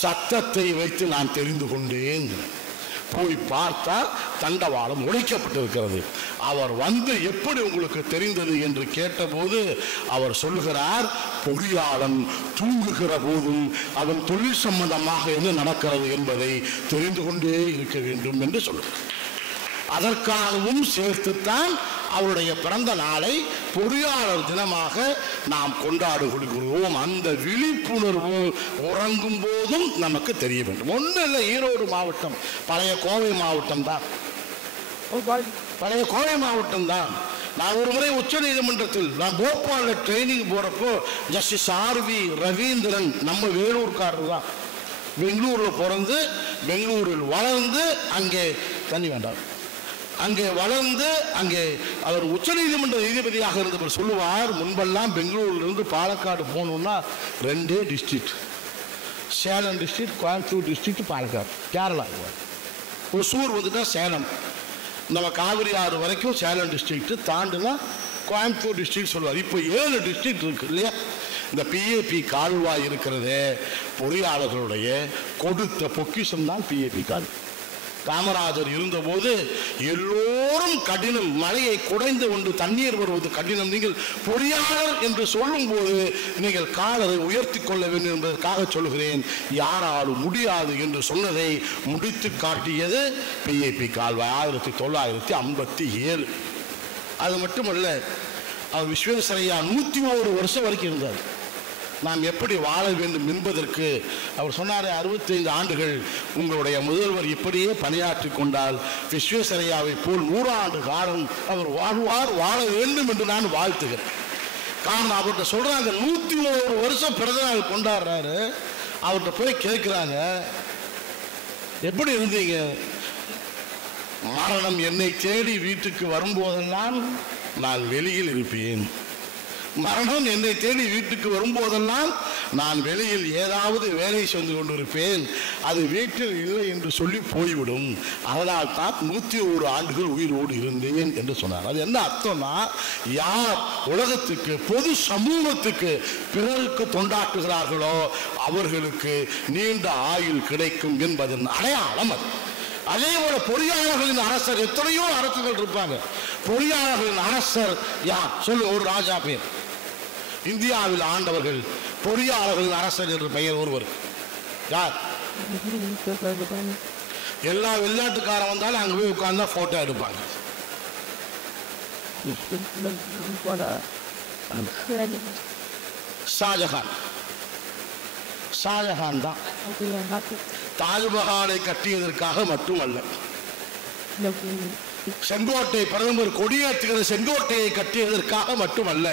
சத்தத்தை வைத்து நான் தெரிந்து கொண்டேன். போய் பார்த்தால் தண்டவாளம் உடைக்கப்பட்டிருக்கிறது. அவர் வந்து எப்படி உங்களுக்கு தெரிந்தது என்று கேட்டபோது அவர் சொல்கிறார், பொறியாளன் தூங்குகிற போதும் அவன் தொழில் சம்பந்தமாக என்ன நடக்கிறது என்பதை தெரிந்து கொண்டே இருக்க வேண்டும் என்று சொல்கிறார். அதற்காகவும் சேர்த்துத்தான் அவருடைய பிறந்த நாளை பொறியாளர் தினமாக நாம் கொண்டாடுகிறோம். அந்த விழிப்புணர்வு உறங்கும் போதும் நமக்கு தெரிய வேண்டும். ஒன்றும் இல்லை, ஈரோடு மாவட்டம் பழைய கோவை மாவட்டம் தான், பழைய கோவை மாவட்டம் தான். நான் ஒரு முறை உச்ச நீதிமன்றத்தில் நான் போபாலில் ட்ரைனிங் போகிறப்போ ஜஸ்டிஸ் ஆர்வி ரவீந்திரன், நம்ம வேலூர்காரர் தான், பெங்களூரில் பிறந்து பெங்களூரில் வளர்ந்து அங்கே தண்ணி வேண்டாம் அங்கே வளர்ந்து அங்கே அவர் உச்சநீதிமன்ற நீதிபதியாக இருந்தவர் சொல்லுவார், முன்பெல்லாம் பெங்களூரிலிருந்து பாலக்காடு போகணுன்னா 2 district, Salem district, Coimbatore district, Palakkad, Kerala. Hosur வந்துட்டா சேலம், நம்ம காவிரி ஆறு வரைக்கும் சேலம் டிஸ்ட்ரிக்ட், தாண்டுனா கோயம்புத்தூர் டிஸ்ட்ரிக்ட் சொல்லுவார். இப்போ 7 டிஸ்ட்ரிக்ட் இருக்கு இல்லையா? இந்த பிஏபி கால்வாய் இருக்கிறது பொறியாளர்களுடைய கொடுத்த பொக்கிஷம் தான் பிஏபி கால். காமராஜர் இருந்தபோது எல்லோரும் கடினம், மழையை குடைந்து கொண்டு தண்ணீர் வருவது கடினம், நீங்கள் பொறியாளர் என்று சொல்லும் போது நீங்கள் காலரை உயர்த்தி கொள்ள வேண்டும் என்பதற்காக சொல்கிறேன், யாராலும் முடியாது என்று சொன்னதை முடித்து காட்டியது பிஏபி கால்வாய் 1957. அது மட்டுமல்ல, அவர் விஸ்வேஸ்வரையா 101 வருஷம் வரைக்கும் இருந்தார். நாம் எப்படி வாழ வேண்டும் என்பதற்கு அவர் சொன்னார், 65 ஆண்டுகள் உங்களுடைய முதல்வர் இப்படியே பணியாற்றி கொண்டால் விஸ்வேஸ்வரையாவை போல் 100 ஆண்டு காலம் அவர் வாழ்வார், வாழ வேண்டும் என்று நான் வாழ்த்துகிறேன். காரணம், அவர்கிட்ட சொல்றாங்க 101 வருஷம் பிறந்தநாள் கொண்டாடுறாரு. அவர்கிட்ட போய் கேட்கிறாங்க, எப்படி இருந்தீங்க? மரணம் என்னை தேடி வீட்டுக்கு வரும்போதெல்லாம் நான் வெளியில் இருப்பேன், மரணம் என்னை தேடி வீட்டுக்கு வரும்போதெல்லாம் நான் வெளியில் ஏதாவது வேலை செய்து கொண்டிருப்பேன், அது வீட்டில் இல்லை என்று சொல்லி போய்விடும், அதனால் தான் 101 ஆண்டுகள் உயிரோடு இருந்தேன் என்று சொன்னார். அது என்ன அர்த்தம்னா, யார் உலகத்துக்கு பொது சமூகத்துக்கு பிறருக்கு தொண்டாற்றுகிறார்களோ அவர்களுக்கு நீண்ட ஆயுள் கிடைக்கும் என்பதன் அடையாளம் அது. அதே போல பொறியாளர்களின் அரசர், எத்தனையோ அரசுகள் இருப்பாங்க, பொறியாளர்களின் அரசர் யார் சொல்லு? ஒரு ராஜா பேர். இந்தியாவில் ஆண்டவர்கள் பொறியாளர்களின் அரசர் என்ற பெயர் ஒருவர் யார்? எல்லா வெளிநாட்டுக்காரன் வந்தாலும் அங்கே போய் உட்கார்ந்தா போட்டோ எடுப்பாங்க. ஷாஜஹான், ஷாஜஹான் தான் தாஜ்மஹாலை கட்டியதற்காக மட்டுமல்ல, செங்கோட்டை பிரதமர் கொடியேற்றுகிற செங்கோட்டையை கட்டியதற்காக மட்டுமல்ல,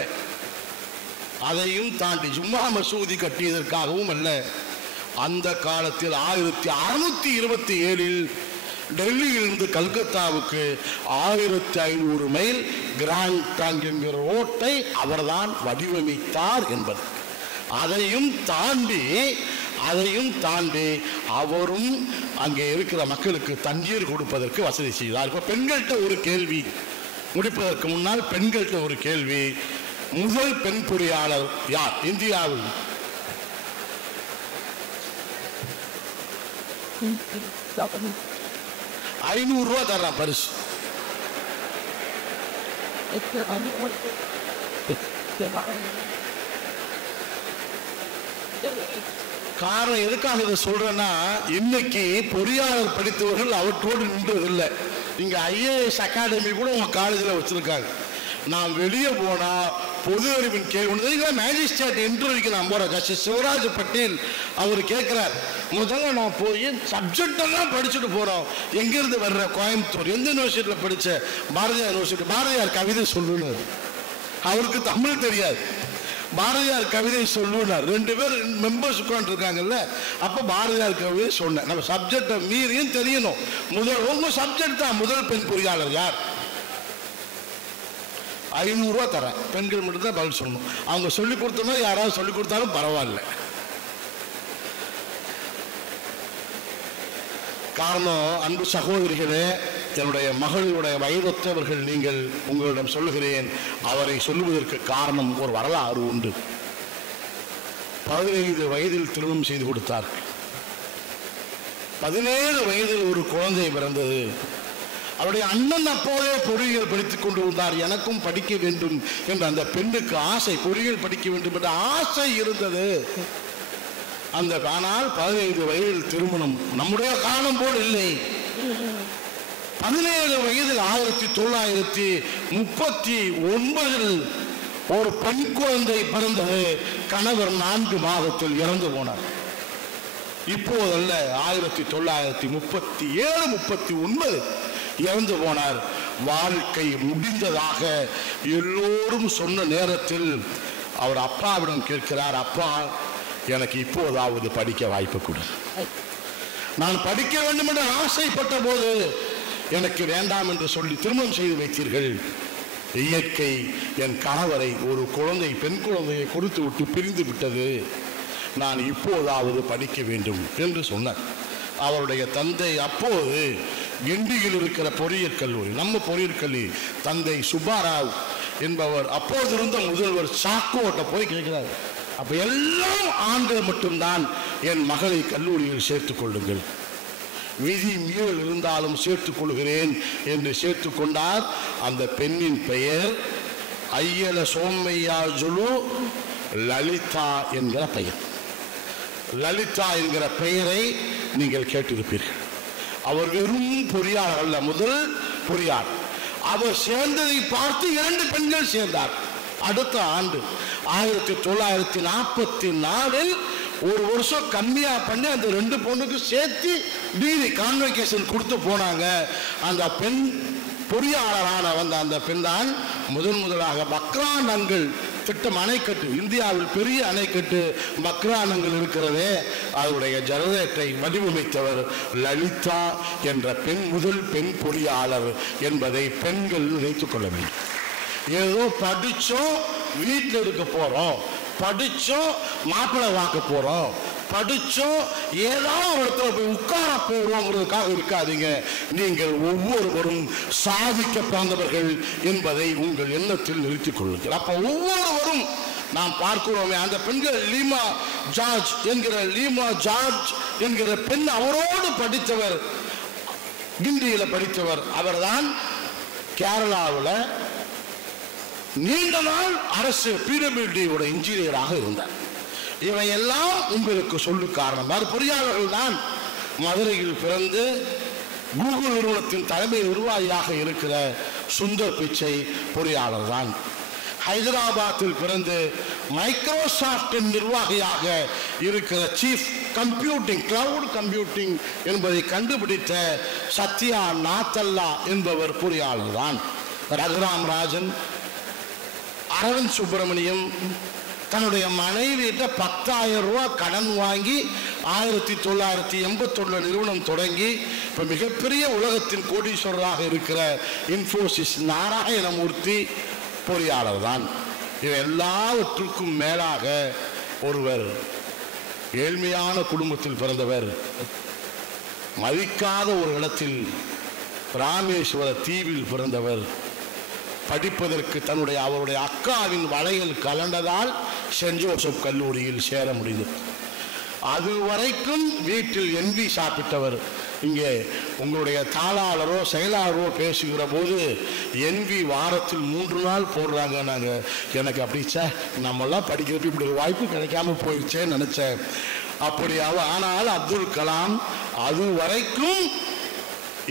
அதையும் தாண்டி ஜும்மா மசூதி கட்டியதற்காகவும் அல்ல, அந்த காலத்தில் 1627 டெல்லியிலிருந்து கல்கத்தாவுக்கு 1500 மைல் கிராண்ட் ட்ரங்க் என்கிற ரோட்டை அவர்தான் வடிவமைத்தார் என்பது. அதையும் தாண்டி அவரும் அங்கே இருக்கிற மக்களுக்கு தண்ணீர் கொடுப்பதற்கு வசதி செய்தார். இப்போ பெண்கள்கிட்ட ஒரு கேள்வி, முடிப்பதற்கு முன்னால் பெண்கள்கிட்ட ஒரு கேள்வி, முதல் பெண் பொறியாளர் யார் இந்தியாவில்? ₹500 தர்றான் பரிசு. காரணம் எதுக்காக இதை சொல்றேன்னா, இன்னைக்கு பொறியாளர் படித்தவர்கள் அவற்றோடு நின்றதில்லை. இங்க IAS அகாடமி கூட உங்க காலேஜில் வச்சிருக்காங்க. நான் வெளியே போனா பொது அறிவின் கேள்வி, மேஜிஸ்ட்ரேட் இன்டர்வியூக்கு நான் போறேன், ஜஸ்டிஸ் சிவராஜ் பட்டேல் அவர் கேட்கிறார், முதல்ல நான் போய் சப்ஜெக்ட் எல்லாம் படிச்சுட்டு போறோம், எங்கிருந்து வர்ற? கோயம்புத்தூர். எந்த யூனிவர்சிட்டியில் படிச்ச? பாரதியார் யூனிவர்சிட்டி. பாரதியார் கவிதை சொல்லுனார், அவருக்கு தமிழ் தெரியாது, பாரதியார் கவிதை சொல்லுனார். 2 பேர் மெம்பர்ஸ் உட்காந்து இருக்காங்கல்ல, அப்ப பாரதியார் கவிதை சொன்னேன். நம்ம சப்ஜெக்டை மீறியும் தெரியணும். உங்க சப்ஜெக்ட் தான். முதல் பெண் பொறியாளர் யார்? ₹500 தரேன். பெண்கள் மட்டும் தான் பதில் சொல்லணும். அவங்க சொல்லிக் கொடுத்தோம்னா யாராவது சொல்லிக் கொடுத்தாலும் பரவாயில்ல. காரணம், அன்பு சகோதரிகளே, என்னுடைய மகளுடைய வயதொத்தவர்கள் நீங்கள், உங்களிடம் சொல்லுகிறேன், அவரை சொல்லுவதற்கு காரணம் ஒரு வரலாறு உண்டு. 15 வயதில் திருமணம் செய்து கொடுத்தார்கள். 17 வயதில் ஒரு குழந்தை பிறந்தது. அவருடைய அண்ணன் அப்போதே பொறியியல் படித்துக் கொண்டு வந்தார். எனக்கும் படிக்க வேண்டும் என்ற அந்த பெண்ணுக்கு ஆசை, பொறியியல் படிக்க வேண்டும் என்ற ஆசை இருந்தது. ஆனால் 15 வயதில் திருமணம். நம்முடைய காலம் போல் இல்லை. 17 வயதில் 1939 ஒரு பெண் குழந்தை பிறந்தது. கணவர் 4 மாதத்தில் இறந்து போனார். இப்போதல்ல, 1937-39 இறந்து போனார். வாழ்க்கை முடிந்ததாக எல்லோரும் சொன்ன நேரத்தில் அவர் அப்பாவிடம் கேட்கிறார், அப்பா எனக்கு இப்போதாவது படிக்க வாய்ப்பு கொடு. நான் படிக்க வேண்டும் என்று ஆசைப்பட்ட போது எனக்கு வேண்டாம் என்று சொல்லி திருமணம் செய்து வைத்தீர்கள். இயற்கை என் கணவரை ஒரு குழந்தை, பெண் குழந்தையை கொடுத்து விட்டு பிரிந்து விட்டது. நான் இப்போதாவது படிக்க வேண்டும் என்று சொன்னார். அவருடைய தந்தை அப்போது கிண்டியில் இருக்கிற பொறியியல் கல்லூரி, நம்ம பொறியியல் கல்லூரி, தந்தை சுப்பாராவ் என்பவர் அப்போது இருந்த முதல்வர் சாக்கோட்ட போய் கேட்கிறார், அப்ப எல்லாம் ஆண்கள் மட்டும்தான், என் மகளை கல்லூரியில் சேர்த்துக் கொள்ளுங்கள், விதி மீறல் இருந்தாலும் சேர்த்துக் கொள்கிறேன் என்று சேர்த்துக் கொண்டார். அந்த பெண்ணின் பெயர் ஐயல சோமையா ஜுலு லலிதா என்கிற பெயர். லலிதா என்கிற பெயரை நீங்கள் கேட்டிருப்பீர்கள். அவர் வெறும் பொறியாளர் அல்ல, முதல் பொறியாளர். அவர் சேர்ந்ததை பார்த்து 2 பெண்கள் சேர்ந்தார். அடுத்த ஆண்டு 1944 ஒரு வருஷம் கம்மியா பண்ணி அந்த 2 பொண்ணுக்கு சேர்த்து டிகிரி கான்வெகேஷன் கொடுத்து போனாங்க. அந்த பெண் பொறியாளரான வந்த அந்த பெண் தான் முதலாக பக்ரானங்கள் திட்டம், அணைக்கட்டு, இந்தியாவில் பெரிய அணைக்கட்டு பக்ரானங்கள் இருக்கிறதே, அதனுடைய ஜெனரேட்டரை வடிவமைத்தவர் லலிதா என்ற பெண், முதல் பெண் பொறியாளர் என்பதை பெண்கள் நினைத்துக் கொள்ள வேண்டும். ஏதோ படிச்சோம் வீட்டில் இருக்க போறோம், படிச்சோம் மாப்பிள்ளை வாக்க போறோம், படிச்சோம் ஏதாவது ஒரு இடத்துல போய் உட்கார போறோங்கிறதுக்காக இருக்காதீங்க. நீங்கள் ஒவ்வொருவரும் சாதிக்க பிறந்தவர்கள் என்பதை உங்கள் எண்ணத்தில் நிறுத்திக் கொள்ளுங்கள். அப்ப ஒவ்வொருவரும் நாம் பார்க்கிறோமே, அந்த பெண்கள் லீமா ஜார்ஜ் என்கிற பெண், அவரோடு படித்தவர், கிண்டியில படித்தவர். அவர்தான் கேரளாவில் நீண்ட நாள் அரசு PWD இன்ஜினியராக இருந்தார். இவையெல்லாம் உங்களுக்கு சொல்லு காரணம். அது பொறியாளர்கள் தான். மதுரையில் பிறந்து கூகுள் நிறுவனத்தின் தலைமை நிர்வாகியாக இருக்கிற சுந்தர் பிச்சை பொறியாளர் தான். ஹைதராபாத்தில் பிறந்து மைக்ரோசாப்டின் நிர்வாகியாக இருக்கிற சீஃப் கம்ப்யூட்டிங், கிளவுட் கம்ப்யூட்டிங் என்பதை கண்டுபிடித்த சத்யா நாத்தல்லா என்பவர் பொறியாளர் தான். ரகுராம் ராஜன், அரவிந்த் சுப்பிரமணியம் தன்னுடைய மனைவியிட்ட 10,000 ரூபாய் கடன் வாங்கி 1981 நிறுவனம் தொடங்கி இப்போ மிகப்பெரிய உலகத்தின் கோடீஸ்வரராக இருக்கிற இன்ஃபோசிஸ் நாராயணமூர்த்தி பொறியாளர் தான். இது எல்லாவற்றுக்கும் மேலாக ஒருவர் ஏழ்மையான குடும்பத்தில் பிறந்தவர், மதிக்காத ஒரு இடத்தில் ராமேஸ்வர தீவில் பிறந்தவர். படிப்பதற்கு அவருடைய அக்காவின் வளையல் கலண்டதால் சென்ட் ஜோசப் கல்லூரியில் சேர முடிந்தது. அதுவரைக்கும் வீட்டில் என்வி சாப்பிட்டவர். இங்கே உங்களுடைய தாளாளரோ செயலாளரோ பேசுகிற போது என்வி வாரத்தில் 3 நாள் போடுறாங்க. நாங்கள் எனக்கு அப்படிச்சா நம்மெல்லாம் படிக்கிறப்ப இப்படி ஒரு வாய்ப்பு கிடைக்காம போயிடுச்சேன்னு நினைச்சேன். அப்படியாவ ஆனால் அப்துல் கலாம் அது வரைக்கும்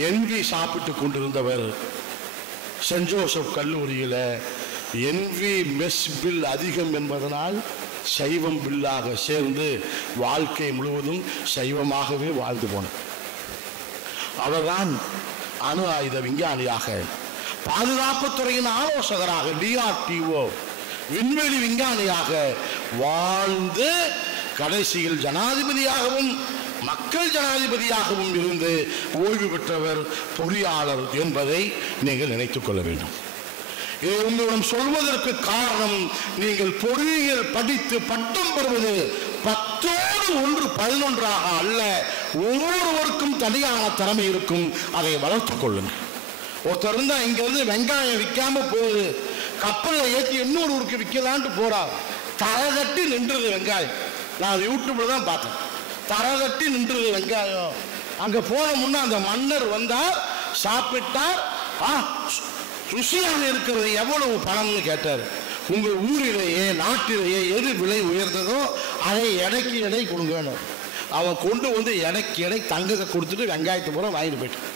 என்வி சாப்பிட்டு கொண்டிருந்தவர். சென்ட் ஜோசப் கல்லூரியில் என்வி மெஸ் பில் அதிகம் என்பதனால் சைவம் பில்லாக சேர்ந்து வாழ்க்கை முழுவதும் சைவமாகவே வாழ்ந்து போனார். அவர்தான் அணு ஆயுத விஞ்ஞானியாக, பாதுகாப்புத்துறையின் ஆலோசகராக, DRDO விண்வெளி விஞ்ஞானியாக வாழ்ந்து கடைசியில் ஜனாதிபதியாகவும் மக்கள் ஜனாதிபதியாகவும் இருந்து ஓய்வு பெற்றவர் பொறியாளர் என்பதை நீங்கள் நினைத்துக் கொள்ள வேண்டும். இதை உங்களிடம் சொல்வதற்கு காரணம், நீங்கள் பொறியியல் படித்து பட்டம் பெறுவது 10ஓடு 1 11ஆக அல்ல, ஒவ்வொருவருக்கும் தனியான திறமை இருக்கும். அதை வளர்த்துக் கொள்ளுங்கள். ஒருத்தர் இருந்தா இங்கிருந்து வெங்காயம் விற்காம போகுது, கப்பலில் ஏற்றி இன்னொரு ஊருக்கு விற்கலான்ட்டு போறார், தலை தட்டி நின்றது வெங்காயம். நான் யூடியூப்ல தான் பார்த்தேன். தரை தட்டி நின்றது வெங்காயம். அங்க போன முன்ன அந்த மன்னர் வந்தார், சாப்பிட்டார். ருசியாக இருக்கிறது, எவ்வளவு பணம்னு கேட்டார். உங்கள் ஊரிலேயே நாட்டிலேயே எது விலை உயர்ந்ததோ அதை எடைக்கு எடை கொடுங்க. அவன் கொண்டு வந்து எடைக்கு எடை தங்கத்தை கொடுத்துட்டு வெங்காயத்தை பூரா வாங்கிட்டு போயிட்டான்.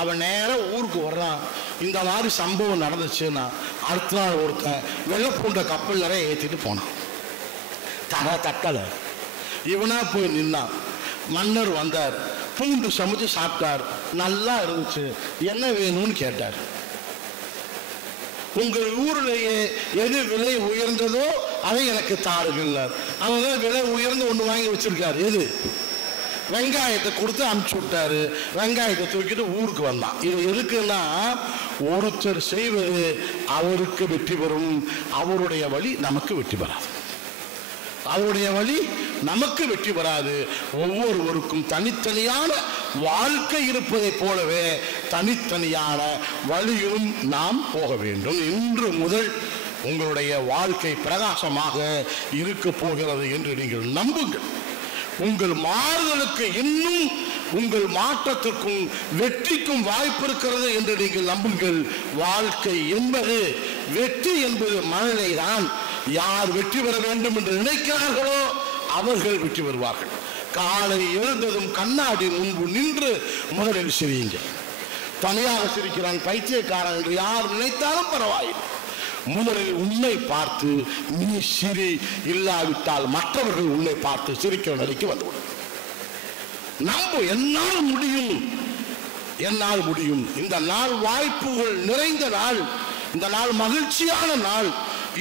அவன் நேரம் ஊருக்கு வர்றான். இந்த மாதிரி சம்பவம் நடந்துச்சுன்னா அடுத்த நாள் ஒருத்தன் வெள்ளப்பூண்ட கப்பல் நிறைய ஏற்றிட்டு போனான். தட்டலை. இவனா போய் நின்னான். மன்னர் வந்தார், பூண்டு சமைச்சு சாப்பிட்டார், நல்லா இருந்துச்சு, என்ன வேணும்னு கேட்டார். உங்கள் ஊரிலேயே எது விலை உயர்ந்ததோ அதை எனக்கு தாருங்கள். அவங்க விலை உயர்ந்த ஒன்று வாங்கி வச்சிருக்காரு. எது? வெங்காயத்தை கொடுத்து அனுப்பிச்சு விட்டாரு. வெங்காயத்தை தூக்கிட்டு ஊருக்கு வந்தான். இது எதுக்குன்னா, ஒருத்தர் செய்வது அவருக்கு வெற்றி பெறும், அவருடைய வழி நமக்கு வெற்றி பெறாது. அவருடைய வழி நமக்கு வெற்றி பெறாது. ஒவ்வொருவருக்கும் தனித்தனியான வாழ்க்கை இருப்பதை போலவே தனித்தனியான வழியிலும் நாம் போக வேண்டும். இன்று முதல் உங்களுடைய வாழ்க்கை பிரகாசமாக இருக்க போகிறது என்று நீங்கள் நம்புங்கள். உங்கள் மாறுதலுக்கு இன்னும் உங்கள் மாற்றத்திற்கும் வெற்றிக்கும் வாய்ப்பு இருக்கிறது என்று நீங்கள் நம்புங்கள். வாழ்க்கை என்பது, வெற்றி என்பது மனநிலை தான். யார் வெற்றி பெற வேண்டும் என்று நினைக்கிறார்களோ அவர்கள் வெற்றி பெறுவார்கள். காலை எழுந்ததும் கண்ணாடி முன்பு நின்று முதலில் சிரியுங்க. தனியாக சிரிக்கிறான், பைத்தியக்காரன் என்று யார் நினைத்தாலும் பரவாயில்லை. முதலில் உன்னை பார்த்து நீ சிரி, இல்லாவிட்டால் மற்றவர்கள் உன்னை பார்த்து சிரிக்கிற நிலைக்கு வந்துவிடும். நம்ப, என்னால் முடியும், என்னால் முடியும். இந்த நாள் வாய்ப்புகள் நிறைந்த நாள், இந்த நாள் மகிழ்ச்சியான நாள்.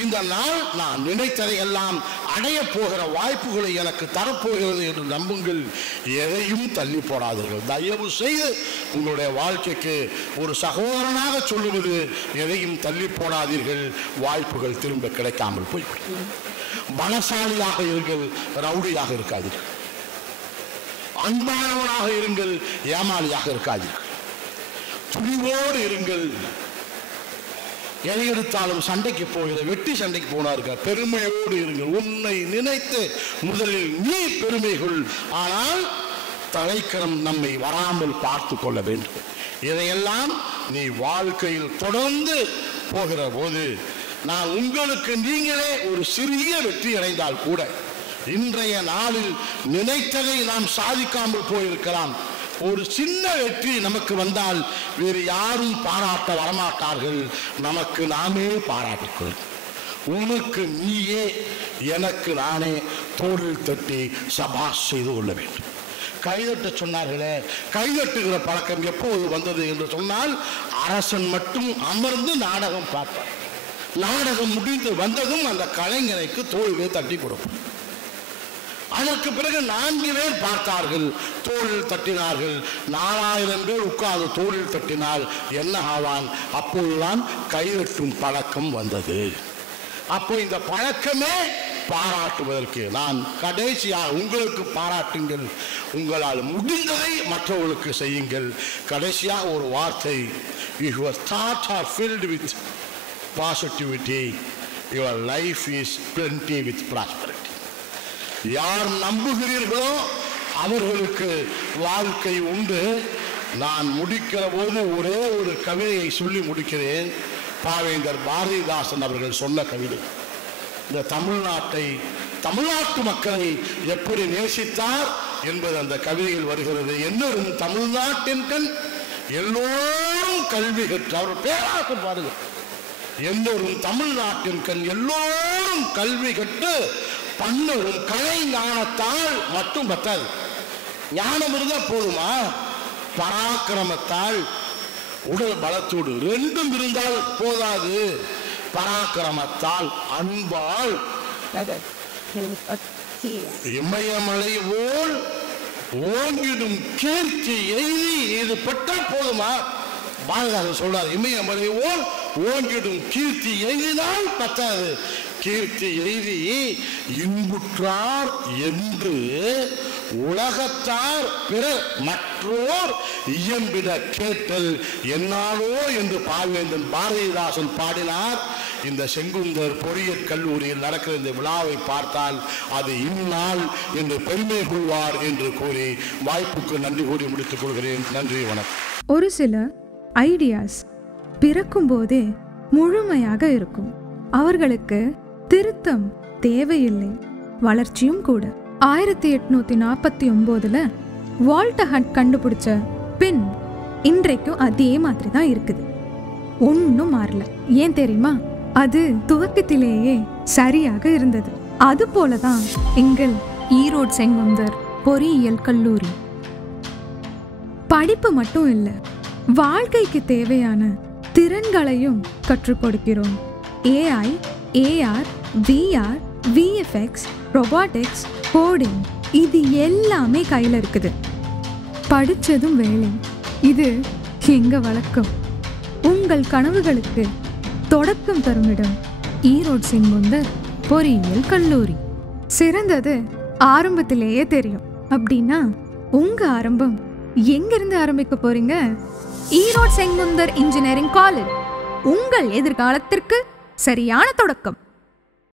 இந்த நாள் நான் நினைத்ததை எல்லாம் அடைய போகிற வாய்ப்புகளை எனக்கு தரப்போகிறது என்று நம்புங்கள். எதையும் தள்ளி போடாதீர்கள். தயவு செய்து உங்களுடைய வாழ்க்கைக்கு ஒரு சகோதரனாக சொல்லுவது, எதையும் தள்ளி போடாதீர்கள். வாய்ப்புகள் திரும்ப கிடைக்காமல் போய்விடும். பலசாலியாக இருங்கள், ரவுடியாக இருக்காதீர்கள். அன்பானவனாக இருங்கள், ஏமாளியாக இருக்காதீர்கள். துணிவோடு இருங்கள். எதை எடுத்தாலும் சண்டைக்கு போகிற வெட்டி சண்டைக்கு போனார்கள். பெருமையோடு இருங்கள். உன்னை நினைத்து முதலில் நீ பெருமை கொள். ஆனால் தலைக்கரம் நம்மை வராமல் பார்த்து கொள்ள வேண்டும். இதையெல்லாம் நீ வாழ்க்கையில் தொடர்ந்து போகிற போது, நான் உங்களுக்கு நீங்களே ஒரு சிறிய வெற்றி அடைந்தால் கூட, இன்றைய நாளில் நினைத்ததை நாம் சாதிக்காமல் போயிருக்கலாம். ஒரு சின்ன வெற்றி நமக்கு வந்தால் வேறு யாரும் பாராட்ட வரமாட்டார்கள். நமக்கு நாமே பாராட்டிக்கொள். உனக்கு நீயே, எனக்கு நானே தோளில் தட்டி சபாஷ் செய்து கொள்ள வேண்டும். கைதட்ட சொன்னார்களே, கைதட்டுகிற பழக்கம் எப்போது வந்தது என்று சொன்னால், அரசன் மட்டும் அமர்ந்து நாடகம் பார்ப்பார். நாடகம் முடிந்து வந்ததும் அந்த கலைஞனுக்கு தோளிலே தட்டி கொடுப்பார். அதற்கு பிறகு 4 பேர் பார்த்தார்கள், தோளில் தட்டினார்கள். 4000 பேர் உட்கார்ந்து தோளில் தட்டினால் என்ன ஆவான்? அப்போதுதான் கைதட்டும் பழக்கம் வந்தது. அப்போ இந்த பழக்கமே பாராட்டுவதற்கு. நான் கடைசியாக உங்களுக்கு பாராட்டுங்கள், உங்களால் முடிந்ததை மற்றவர்களுக்கு செய்யுங்கள். கடைசியாக ஒரு வார்த்தை, your thoughts are filled with positivity, your life is plenty with prosperity. யார் நம்புகிறீர்களோ அவர்களுக்கு வாழ்க்கை உண்டு. நான் முடிக்கிற போது ஒரே ஒரு கவிதையை சொல்லி முடிக்கிறேன். பாவேந்தர் பாரதிதாசன் அவர்கள் சொன்ன கவிதை. இந்த தமிழ்நாட்டை, தமிழ்நாட்டு மக்களை எப்படி நேசித்தார் என்பது அந்த கவிதையில் வருகிறது. என்னும் தமிழ்நாட்டின் கண் எல்லோரும் கல்வி கற்று, அவர் பேராக பாருங்க, எல்லோரும் தமிழ்நாட்டின் கண் எல்லோரும் கல்வி கற்று பன்னரும் கலை ஞானத்தால் மட்டும் பத்தாது. ஞானம் இருந்தால் போதுமா? பராக்கிரமத்தால், உடல் பலத்தோடு ரெண்டும் இருந்தால் போதாது. பராக்கிரமத்தால், அன்பால், இமயமலை போல் ஓங்கிடும் கீர்த்தி எய்தி இது பட்டால் போதுமா? பாரதிதாசன் சொல்றார், இமயமலை போல் ஓங்கிடும் கீர்த்தி எய்தினால் பத்தாது. கீர்த்தி எய்தி இன்புற்றார் என்று உலகத்தார் பிறர் மற்றோர் இயம்பிட கேட்டல் என்னாலோ என்று பாவேந்தன் பாரதிதாசன் பாடினார். இந்த செங்குந்தர் பொறியியல் கல்லூரியில் நடக்கிற இந்த விழாவை பார்த்தால் அது இந்நாள் என்று பெருமை கொள்வார் என்று கூறி வாய்ப்புக்கு நன்றி கூறி முடித்துக் கொள்கிறேன். நன்றி, வணக்கம். ஒரு சில ஐடியாஸ் பிறக்கும் போதே முழுமையாக இருக்கும். அவர்களுக்கு திருத்தம் தேவையில்லை, வளர்ச்சியும் கூட. 1849 வால்டர் ஹண்ட் கண்டுபிடிச்ச பின் இன்றைக்கும் அதே மாதிரி தான் இருக்குது, ஒன்னும் மாறல. ஏன் தெரியுமா? அது துவக்கத்திலேயே சரியாக இருந்தது. அது போலதான் எங்கள் ஈரோடு செங்குந்தர் பொறியியல் கல்லூரி. படிப்பு மட்டும் இல்ல, வாழ்க்கைக்கு தேவையான திறன்களையும் கற்றுக் கொடுக்கிறோம். AI, AR, VR, VFX, robotics, coding, இது எல்லாமே கையில் இருக்குது. படிச்சதும் வேலை, இது எங்க வழக்கம். உங்கள் கனவுகளுக்கு தொடக்கம் தரும் இடம் ஈரோடு செங்குந்தர் பொறியியல் கல்லூரி. சிறந்தது ஆரம்பத்திலேயே தெரியும் அப்படின்னா உங்க ஆரம்பம் எங்கிருந்து ஆரம்பிக்க போறீங்க? ஈரோடு செங்குந்தர் இன்ஜினியரிங் காலேஜ் உங்கள் எதிர்காலத்திற்கு சரியான தொடக்கம்.